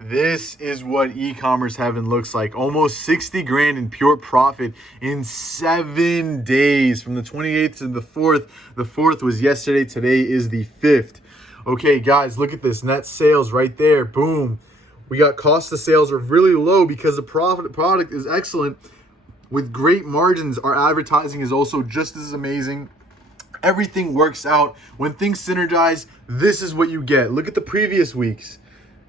This is what e-commerce heaven looks like. Almost 60 grand in pure profit in 7 days from the 28th to the 4th. The 4th was yesterday. Today is the 5th. Okay, guys, look at this. Net sales right there. Boom. We got cost of sales are really low because the product is excellent with great margins. Our advertising is also just as amazing. Everything works out. When things synergize, this is what you get. Look at the previous weeks.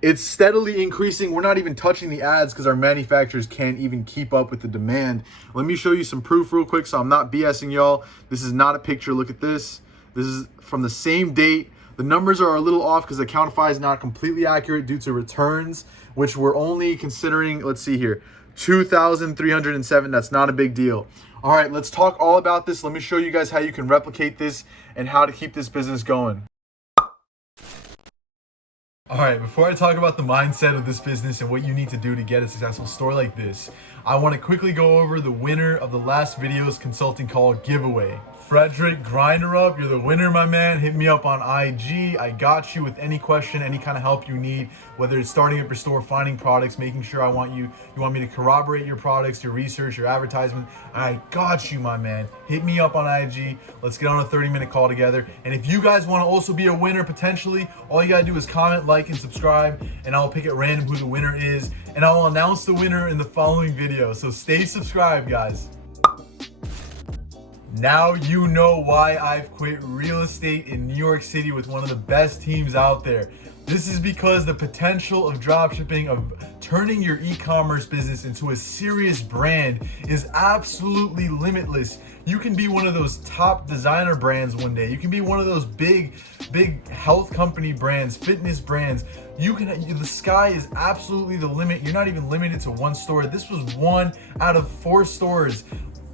It's steadily increasing. We're not even touching the ads because our manufacturers can't even keep up with the demand. Let me show you some proof real quick so I'm not BSing y'all. This is not a picture. Look at this. This is from the same date. The numbers are a little off because the Countify is not completely accurate due to returns, which we're only considering, let's see here, 2,307. That's not a big deal. All right, let's talk all about this. Let me show you guys how you can replicate this and how to keep this business going. All right, before I talk about the mindset of this business and what you need to do to get a successful store like this, I want to quickly go over the winner of the last video's consulting call giveaway. Frederick, grind her up. You're the winner, my man. Hit me up on IG. I got you with any question, any kind of help you need, whether it's starting up your store, finding products, making sure you want me to corroborate your products, your research, your advertisement. I got you, my man. Hit me up on IG. Let's get on a 30-minute call together. And if you guys want to also be a winner potentially, all you got to do is comment, like, and subscribe, and I'll pick at random who the winner is, and I will announce the winner in the following video. So stay subscribed, guys. Now you know why I've quit real estate in New York City with one of the best teams out there. This is because the potential of dropshipping, of turning your e-commerce business into a serious brand, is absolutely limitless. You can be one of those top designer brands one day. You can be one of those big health company brands, fitness brands. The sky is absolutely the limit. You're not even limited to one store. This was 1 out of 4 stores.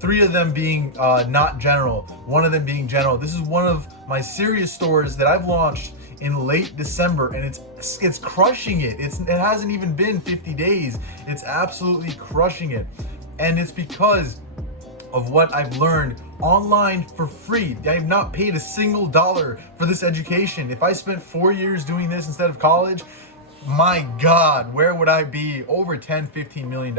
3 of them being not general, 1 of them being general. This is one of my serious stores that I've launched in late December, and it's crushing it. It hasn't even been 50 days. It's absolutely crushing it. And it's because of what I've learned online for free. I have not paid a single dollar for this education. If I spent 4 years doing this instead of college, my God, where would I be? Over $10-15 million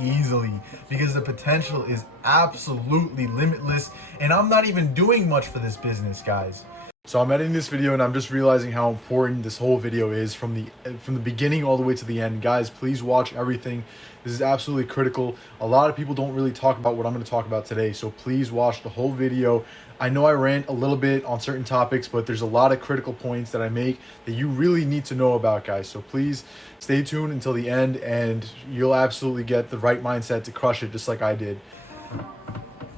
easily, because the potential is absolutely limitless, and I'm not even doing much for this business, guys. So I'm editing this video and I'm just realizing how important this whole video is from the beginning all the way to the end. Guys, please watch everything. This is absolutely critical. A lot of people don't really talk about what I'm going to talk about today, so please watch the whole video. I know I rant a little bit on certain topics, but there's a lot of critical points that I make that you really need to know about, guys. So please stay tuned until the end and you'll absolutely get the right mindset to crush it just like I did.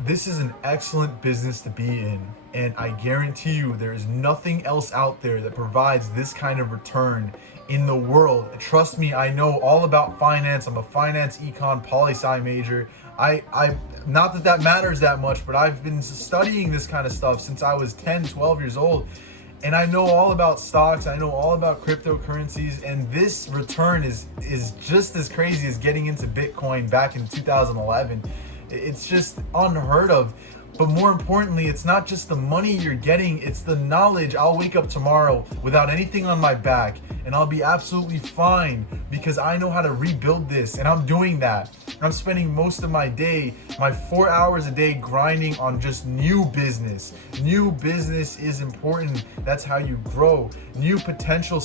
This is an excellent business to be in, and I guarantee you there is nothing else out there that provides this kind of return in the world. Trust me, I know all about finance. I'm a finance econ poli-sci major. I not that matters that much, but I've been studying this kind of stuff since I was 10, 12 years old. And I know all about stocks. I know all about cryptocurrencies, and this return is just as crazy as getting into Bitcoin back in 2011. It's just unheard of. But more importantly, it's not just the money you're getting, it's the knowledge. I'll wake up tomorrow without anything on my back and I'll be absolutely fine because I know how to rebuild this, and I'm doing that. I'm spending most of my day, my 4 hours a day, grinding on just new business. New business is important. That's how you grow. New potential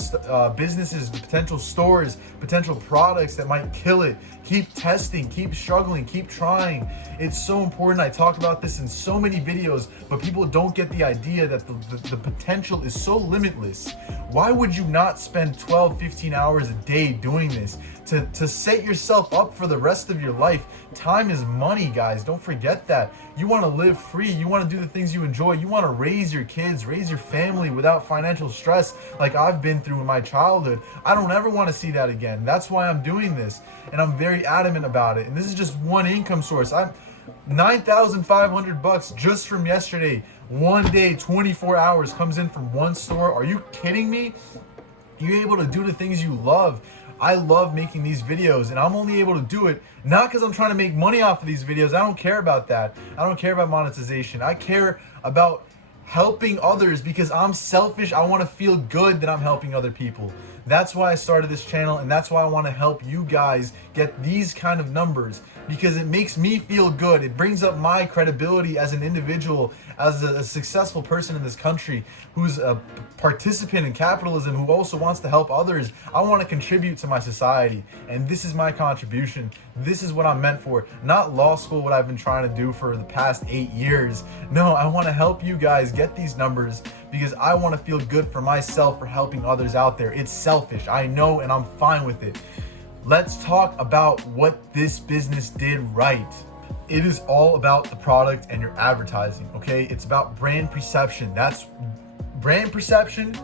businesses, potential stores, potential products that might kill it. Keep testing, keep struggling, keep trying. It's so important. I talk about this in so many videos, but people don't get the idea that the potential is so limitless. Why would you not spend 12, 15 hours a day doing this to set yourself up for the rest of your life? Time is money, guys. Don't forget that. You want to live free. You want to do the things you enjoy. You want to raise your kids, raise your family without financial stress like I've been through in my childhood. I don't ever want to see that again. That's why I'm doing this, and I'm very adamant about it. And this is just one income source. I'm $9,500 just from yesterday. One day, 24 hours comes in from one store. Are you kidding me? You're able to do the things you love. I love making these videos, and I'm only able to do it not because I'm trying to make money off of these videos. I don't care about that. I don't care about monetization. I care about helping others because I'm selfish. I want to feel good that I'm helping other people. That's why I started this channel, and that's why I want to help you guys get these kind of numbers, because it makes me feel good. It brings up my credibility as an individual, as a successful person in this country who's a participant in capitalism, who also wants to help others. I want to contribute to my society, and this is my contribution. This is what I'm meant for. Not law school, what I've been trying to do for the past 8 years. No, I want to help you guys get these numbers because I want to feel good for myself for helping others out there. It's selfish, I know, and I'm fine with it. Let's talk about what this business did right. It is all about the product and your advertising, okay? It's about brand perception. That's brand perception,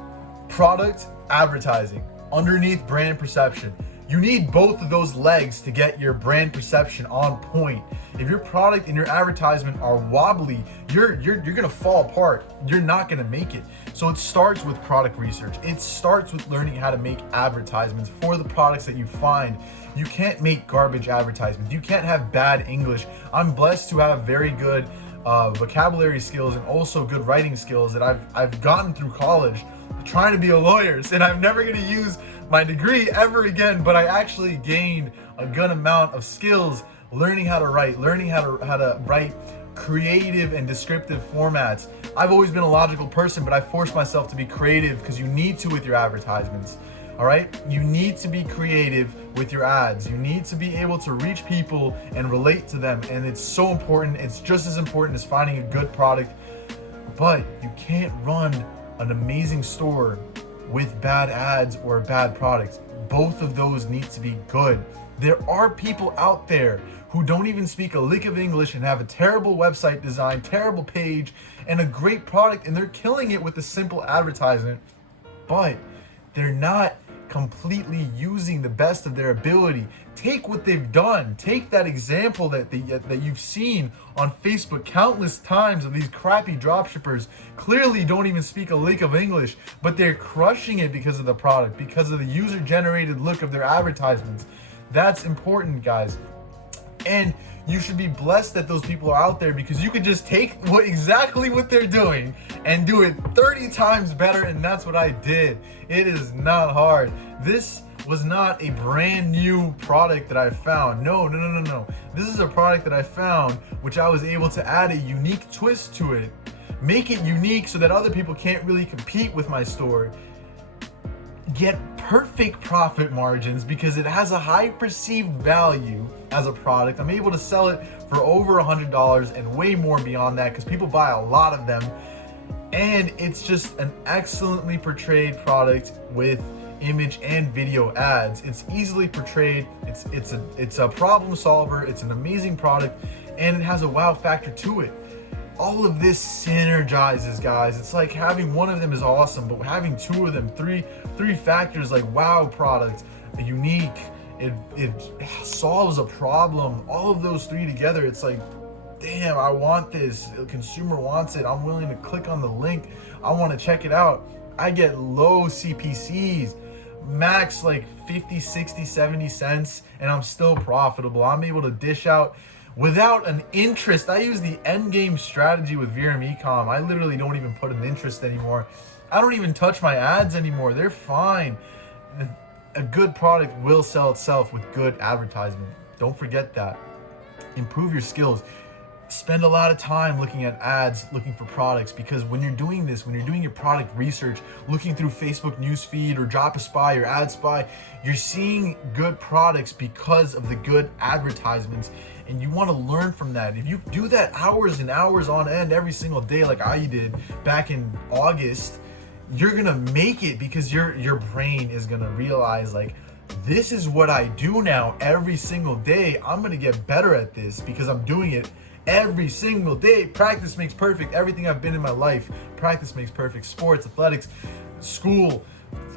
product, advertising. Underneath brand perception, you need both of those legs to get your brand perception on point. If your product and your advertisement are wobbly, you're gonna fall apart. You're not gonna make it. So it starts with product research. It starts with learning how to make advertisements for the products that you find. You can't make garbage advertisements. You can't have bad English. I'm blessed to have very good vocabulary skills and also good writing skills that I've gotten through college trying to be a lawyer, and I'm never gonna use my degree ever again, but I actually gained a good amount of skills learning how to write, learning how to write creative and descriptive formats. I've always been a logical person, but I forced myself to be creative because you need to with your advertisements. All right, you need to be creative with your ads. You need to be able to reach people and relate to them, and it's so important. It's just as important as finding a good product, but you can't run an amazing store with bad ads or bad products. Both of those need to be good. There are people out there who don't even speak a lick of English and have a terrible website design, terrible page, and a great product, and they're killing it with a simple advertisement, but they're not completely using the best of their ability. Take what they've done. Take that example that you've seen on Facebook countless times of these crappy dropshippers. Clearly don't even speak a lick of English, but they're crushing it because of the product, because of the user-generated look of their advertisements. That's important, guys. And you should be blessed that those people are out there, because you could just take exactly what they're doing and do it 30 times better, and that's what I did. It is not hard. This was not a brand new product that I found. No. This is a product that I found, which I was able to add a unique twist to it, make it unique so that other people can't really compete with my store, get perfect profit margins because it has a high perceived value as a product. I'm able to sell it for over $100 and way more beyond that because people buy a lot of them. And it's just an excellently portrayed product with image and video ads. It's easily portrayed. It's a problem solver. It's an amazing product, and it has a wow factor to it. All of this synergizes, guys. It's like having one of them is awesome, but having two of them, three factors like wow product, unique, it solves a problem. All of those three together, it's like, damn, I want this. The consumer wants it. I'm willing to click on the link. I want to check it out. I get low CPCs, max like 50, 60, 70 cents, and I'm still profitable. I'm able to dish out without an interest. I use the end game strategy with VRM Ecom. I literally don't even put an interest anymore. I don't even touch my ads anymore. They're fine. A good product will sell itself with good advertisement. Don't forget that. Improve your skills. Spend a lot of time looking at ads, looking for products, because when you're doing this, when you're doing your product research, looking through Facebook newsfeed or Drop a Spy or Ad Spy, you're seeing good products because of the good advertisements, and you want to learn from that. If you do that hours and hours on end every single day like I did back in August, you're gonna make it, because your brain is gonna realize, like, this is what I do now every single day. I'm gonna get better at this because I'm doing it every single day. Practice makes perfect. Everything I've been in my life, practice makes perfect. Sports, athletics, school,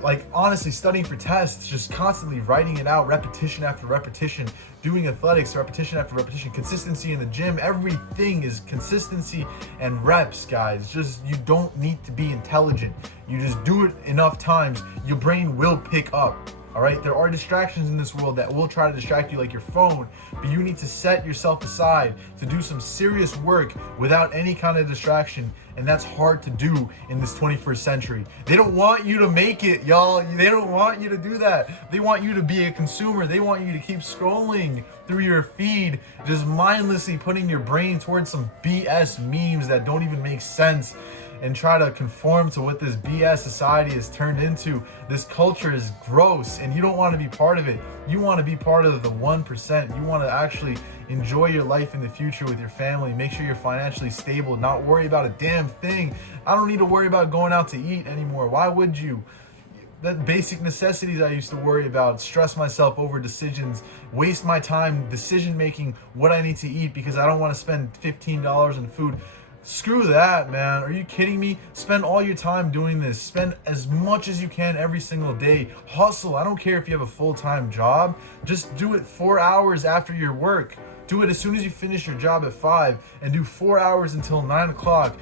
like honestly studying for tests, just constantly writing it out, repetition after repetition, doing athletics, repetition after repetition, consistency in the gym. Everything is consistency and reps, guys. Just, you don't need to be intelligent. You just do it enough times, your brain will pick up. All right, there are distractions in this world that will try to distract you, like your phone, but you need to set yourself aside to do some serious work without any kind of distraction, and that's hard to do in this 21st century. They don't want you to make it, y'all. They don't want you to do that. They want you to be a consumer. They want you to keep scrolling through your feed, just mindlessly putting your brain towards some BS memes that don't even make sense, and try to conform to what this BS society has turned into. This culture is gross, and you don't want to be part of it. You want to be part of the 1%. You want to actually enjoy your life in the future with your family. Make sure you're financially stable, not worry about a damn thing. I don't need to worry about going out to eat anymore. Why would you? The basic necessities I used to worry about, stress myself over decisions, waste my time decision making what I need to eat because I don't want to spend $15 in food. Screw that, man. Are you kidding me? Spend all your time doing this. Spend as much as you can every single day. Hustle. I don't care if you have a full-time job. Just do it 4 hours after your work. Do it as soon as you finish your job at 5 and do 4 hours until 9 o'clock.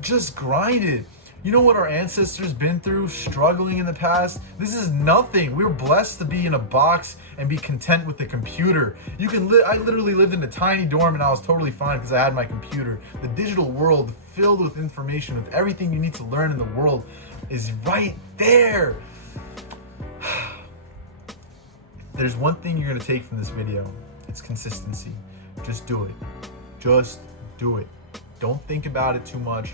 Just grind it. You know what our ancestors been through, struggling in the past? This is nothing. We're blessed to be in a box and be content with the computer. I literally lived in a tiny dorm and I was totally fine because I had my computer. The digital world filled with information, with everything you need to learn in the world, is right there. There's one thing you're gonna take from this video. It's consistency. Just do it. Just do it. Don't think about it too much.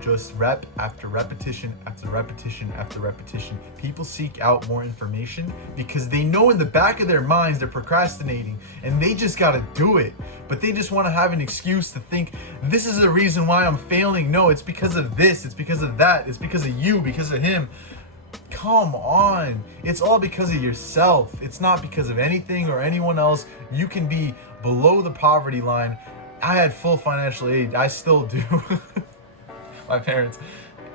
Just rep after repetition after repetition after repetition. People seek out more information because they know in the back of their minds they're procrastinating and they just gotta do it. But they just wanna have an excuse to think, this is the reason why I'm failing. No, it's because of this, it's because of that, it's because of you, because of him. Come on, it's all because of yourself. It's not because of anything or anyone else. You can be below the poverty line. I had full financial aid, I still do. My parents,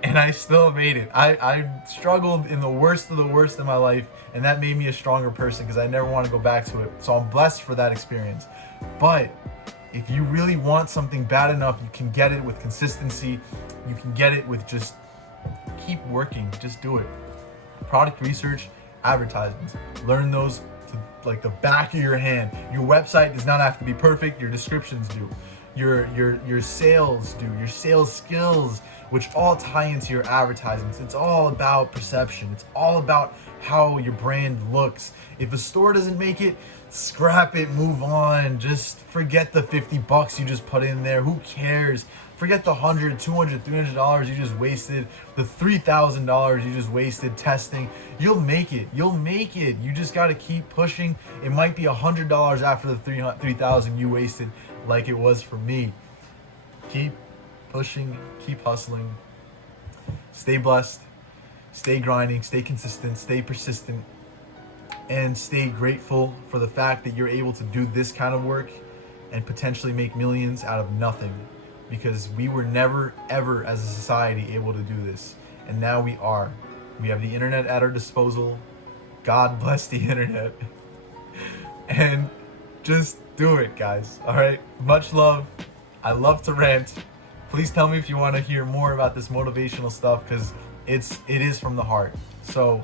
and I still made it. I struggled in the worst of the worst in my life, and that made me a stronger person because I never want to go back to it. So I'm blessed for that experience. But if you really want something bad enough, you can get it with consistency. You can get it with just keep working. Just do it. Product research, advertisements. Learn those to like the back of your hand. Your website does not have to be perfect. Your descriptions do. Your sales do, your sales skills, which all tie into your advertisements. It's all about perception. It's all about how your brand looks. If a store doesn't make it, scrap it, move on. Just forget the $50 you just put in there. Who cares? Forget the $100, $200, $300 you just wasted, the $3,000 you just wasted testing. You'll make it. You'll make it. You just got to keep pushing. It might be $100 after the $3,000 you wasted, like it was for me. Keep pushing, keep hustling. Stay blessed, stay grinding, stay consistent, stay persistent, and stay grateful for the fact that you're able to do this kind of work and potentially make millions out of nothing. Because we were never, ever as a society able to do this. And now we are. We have the internet at our disposal. God bless the internet. And just do it, guys. All right? Much love. I love to rant. Please tell me if you want to hear more about this motivational stuff, because it is from the heart. So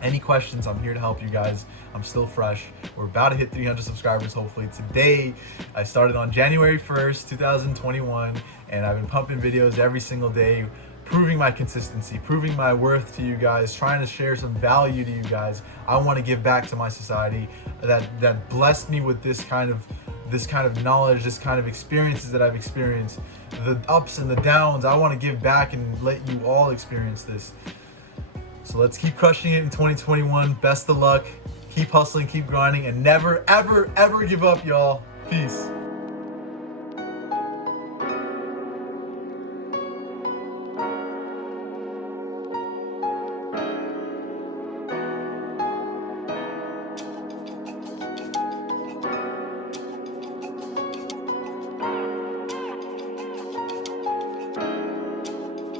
any questions, I'm here to help you guys. I'm still fresh. We're about to hit 300 subscribers hopefully today. I started on January 1st, 2021, and I've been pumping videos every single day, proving my consistency, proving my worth to you guys, trying to share some value to you guys. I want to give back to my society that blessed me with this kind of knowledge, this kind of experiences that I've experienced, the ups and the downs. I want to give back and let you all experience this. So let's keep crushing it in 2021. Best of luck. Keep hustling, keep grinding, and never, ever, ever give up, y'all. Peace.